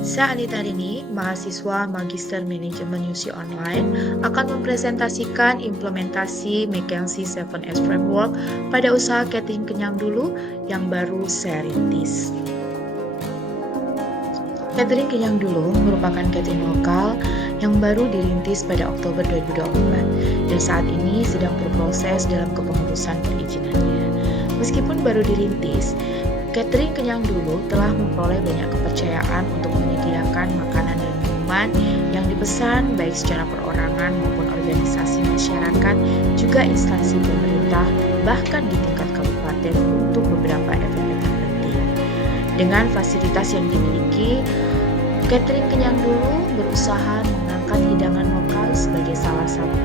Saya Anita Rini, mahasiswa Magister Manajemen UC Online, akan mempresentasikan implementasi McKinsey 7S Framework pada usaha catering kenyang dulu yang baru saya rintis. Catering kenyang dulu merupakan catering lokal yang baru dirintis pada Oktober 2024 dan saat ini sedang berproses dalam kepengurusan perizinannya. Meskipun baru dirintis, Catering Kenyang Dulu telah memperoleh banyak kepercayaan untuk menyediakan makanan dan minuman yang dipesan baik secara perorangan maupun organisasi masyarakat, juga instansi pemerintah, bahkan di tingkat kabupaten untuk beberapa event-event penting. Dengan fasilitas yang dimiliki, Catering Kenyang Dulu berusaha mengangkat hidangan lokal sebagai salah satu.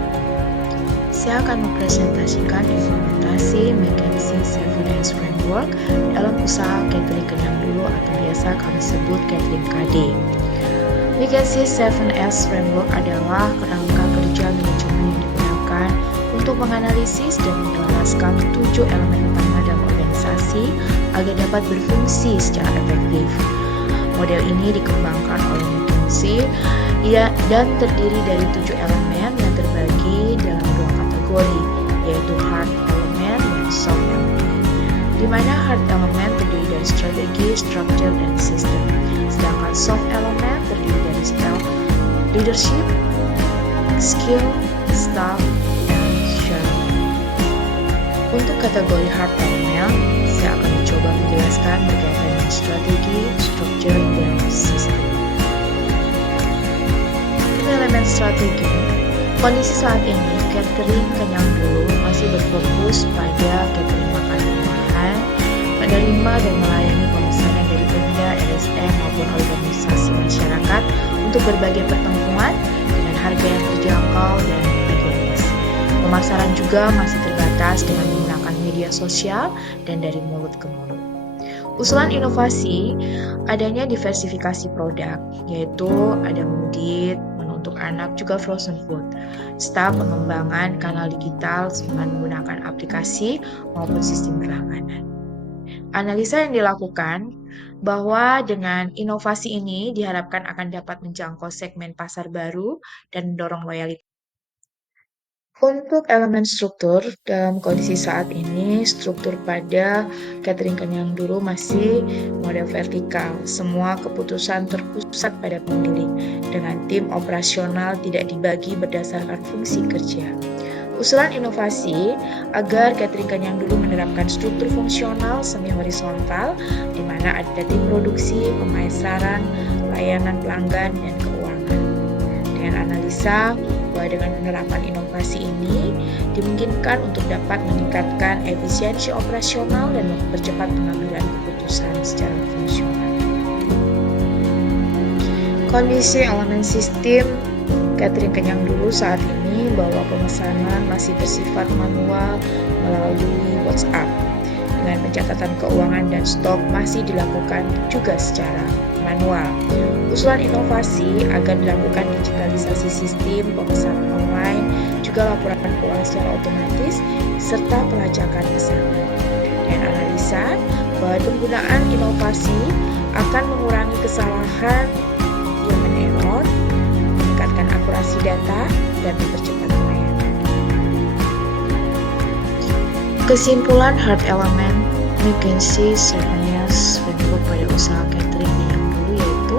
Saya akan mempresentasikan implementasi McKinsey 7S Framework dalam usaha catering kenyang dulu atau biasa kami sebut catering KD. McKinsey 7S Framework adalah kerangka kerja manajemen yang digunakan untuk menganalisis dan menjelaskan 7 elemen utama dalam organisasi agar dapat berfungsi secara efektif. Model ini dikembangkan oleh McKinsey dan terdiri dari 7 elemen yang terbagi dalam dua kategori, yaitu hard element dan soft element. Di mana hard element terdiri dari strategi, structure, dan sistem, sedangkan soft element terdiri dari style, leadership, skill, staff, dan share. Untuk kategori hard element, saya akan mencoba menjelaskan berkaitan dengan strategi, structure, dan sistem. Elemen strategi. Kondisi saat ini, catering kenyang dulu masih berfokus pada catering makan rumahan, menerima dan melayani pemesanan dari Pemda, LSM maupun organisasi masyarakat untuk berbagai pertemuan dengan harga yang terjangkau dan higienis. Pemasaran juga masih terbatas dengan menggunakan media sosial dan dari mulut ke mulut. Usulan inovasi adanya diversifikasi produk, yaitu ada mudit, untuk anak juga frozen food, serta pengembangan kanal digital dengan menggunakan aplikasi maupun sistem berlangganan. Analisa yang dilakukan bahwa dengan inovasi ini diharapkan akan dapat menjangkau segmen pasar baru dan mendorong loyalitas. Untuk elemen struktur, dalam kondisi saat ini, struktur pada catering kenyang dulu masih model vertikal. Semua keputusan terpusat pada pemilik, dengan tim operasional tidak dibagi berdasarkan fungsi kerja. Usulan inovasi agar catering kenyang dulu menerapkan struktur fungsional semi horizontal, di mana ada tim produksi, pemasaran, layanan pelanggan, dan keuangan. Dengan analisa bahwa dengan penerapan inovasi ini dimungkinkan untuk dapat meningkatkan efisiensi operasional dan mempercepat pengambilan keputusan secara fungsional. Kondisi elemen sistem catering kenyang dulu saat ini bahwa pemesanan masih bersifat manual melalui WhatsApp, dengan pencatatan keuangan dan stok masih dilakukan juga secara manual. Usulan inovasi agar dilakukan digitalisasi sistem pemesanan online, juga laporan keuangan secara otomatis, serta pelacakan pesanan. Dan analisa bahwa penggunaan inovasi akan mengurangi kesalahan human error, meningkatkan akurasi data, dan mempercepat pelayanan. Kesimpulan hard element McKinsey 7S Framework pada usaha catering yang dulu yaitu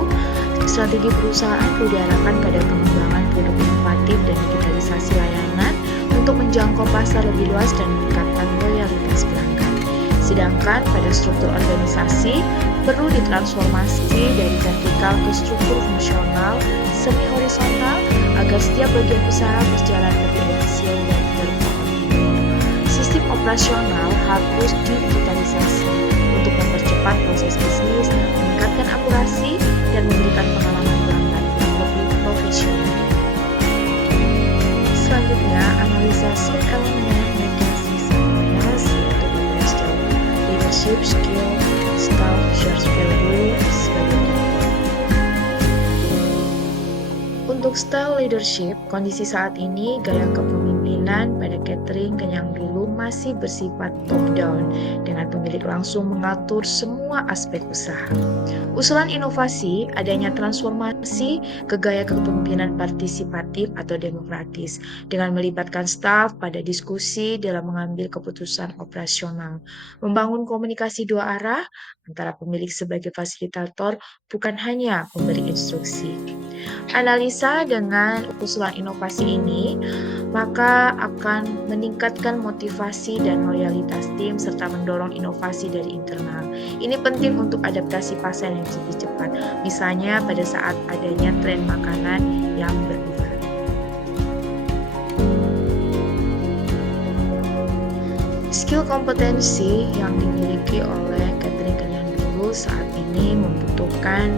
strategi perusahaan perlu diarahkan pada pengembangan produk inovatif dan digitalisasi layanan untuk menjangkau pasar lebih luas dan meningkatkan loyalitas pelanggan. Sedangkan pada struktur organisasi perlu ditransformasi dari vertikal ke struktur fungsional semi horizontal agar setiap bagian usaha berjalan lebih efisien dan terkoordinir. Sistem operasional harus digitalisasi untuk mempercepat proses bisnis, meningkatkan akurasi, dan memberikan pengalaman pelanggan yang lebih profesional. Selanjutnya, analisa soft element McKinsey 7S yaitu berdasarkan leadership, skill, staff, shares value, sebagai untuk style leadership, kondisi saat ini gaya kepemimpinan pada catering kenyang dulu masih bersifat top-down, dengan pemilik langsung mengatur semua aspek usaha. Usulan inovasi adanya transformasi ke gaya kepemimpinan partisipatif atau demokratis dengan melibatkan staf pada diskusi dalam mengambil keputusan operasional, membangun komunikasi dua arah antara pemilik sebagai fasilitator bukan hanya memberi instruksi. Analisa dengan usulan inovasi ini maka akan meningkatkan motivasi dan loyalitas tim serta mendorong inovasi dari internal. Ini penting untuk adaptasi pasar yang lebih cepat, misalnya pada saat adanya tren makanan yang berubah. Skill kompetensi yang dimiliki oleh Catherine Kenyandulu saat ini membutuhkan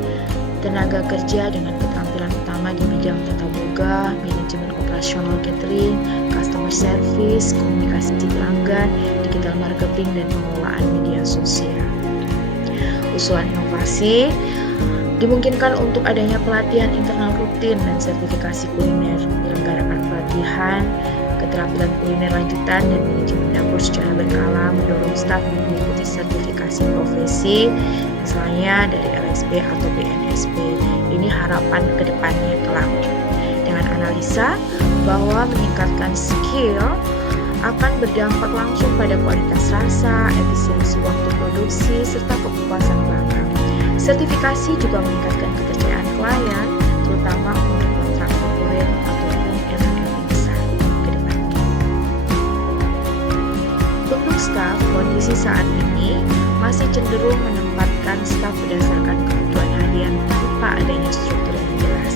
tenaga kerja dengan keterampilan utama di bidang tata boga, manajemen operasional catering, customer service, komunikasi pelanggan, digital marketing, dan pengelolaan media sosial. Usulan inovasi dimungkinkan untuk adanya pelatihan internal rutin dan sertifikasi kuliner, penyelenggaraan pelatihan, keterampilan kuliner lanjutan, dan manajemen dapur secara berkala, mendorong staf mengikuti sertifikasi profesi, misalnya dari LSP atau BNSP. Ini harapan ke depannya kelak. Dengan analisa bahwa meningkatkan skill akan berdampak langsung pada kualitas rasa, efisiensi waktu produksi, serta kepuasan pelanggan. Sertifikasi juga meningkatkan kepercayaan klien, terutama untuk kontrak korporat ataupun event-event besar ke depannya. Untuk staf, kondisi saat ini masih cenderung menempatkan staf berdasarkan kebutuhan harian tanpa adanya struktur yang jelas.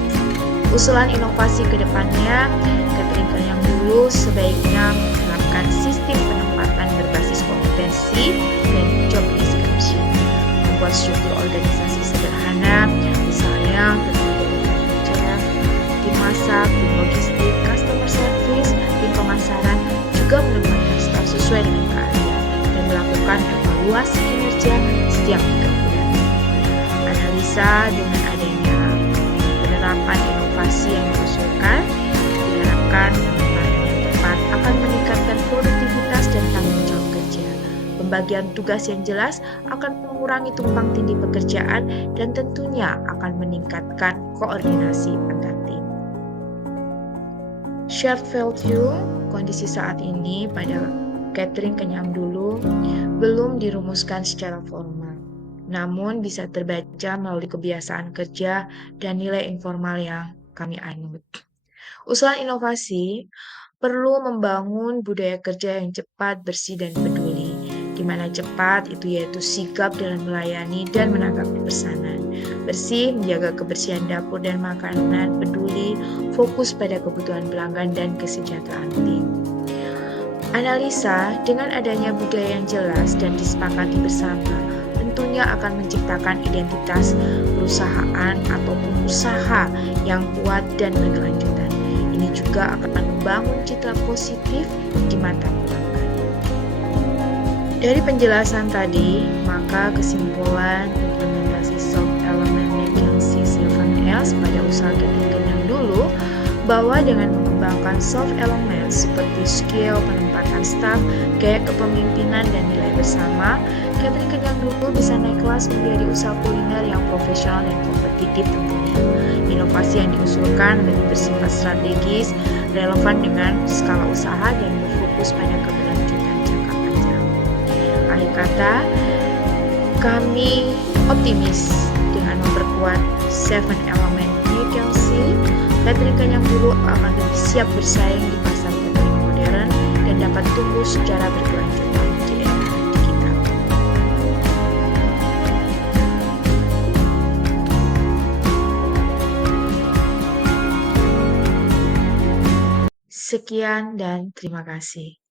Usulan inovasi ke depannya, Catherine yang dulu sebaiknya menerapkan sistem penempatan berbasis kompetensi dan job description, membuat struktur organisasi sederhana, misalnya terdiri dari chef, tim masak, tim logistik, customer service, tim pemasaran, juga menempatkan staf sesuai dengan keahlian dan melakukan evaluasi kinerja setiap 3 bulan. Analisa dengan adanya penerapan inovasi yang diusulkan diharapkan penempatan yang tepat akan meningkatkan produktivitas dan tanggung jawab kerja. Pembagian tugas yang jelas akan mengurangi tumpang tindih pekerjaan dan tentunya akan meningkatkan koordinasi antar tim. Shared value, kondisi saat ini pada Catherine Kenyandulu belum dirumuskan secara formal, namun bisa terbaca melalui kebiasaan kerja dan nilai informal yang kami anut. Usulan inovasi perlu membangun budaya kerja yang cepat, bersih, dan peduli, di mana cepat itu yaitu sigap dalam melayani dan menanggapi pesanan, bersih menjaga kebersihan dapur dan makanan, peduli fokus pada kebutuhan pelanggan dan kesejahteraan tim. Analisa dengan adanya budaya yang jelas dan disepakati bersama tentunya akan menciptakan identitas perusahaan ataupun usaha yang kuat dan berkelanjutan. Ini juga akan membangun citra positif di mata pelanggan. Dari penjelasan tadi, maka kesimpulan implementasi soft element agency 7S pada usaha Catherine Kenyandulu bahwa dengan mengembangkan soft elements seperti skill, penempatan staf, gaya kepemimpinan, dan nilai bersama, Catherine Kenyandulu bisa naik kelas menjadi usaha kuliner yang profesional dan kompetitif tentunya. Inovasi yang diusulkan lebih bersifat strategis, relevan dengan skala usaha, dan berfokus pada keberlanjutan jangka panjang. Akhir kata, kami optimis dengan memperkuat 7 element agency, Catherine Kenyandulu akan lebih siap bersaing di pasar catering modern dan dapat tumbuh secara berkelanjutan di era digital. Sekian dan terima kasih.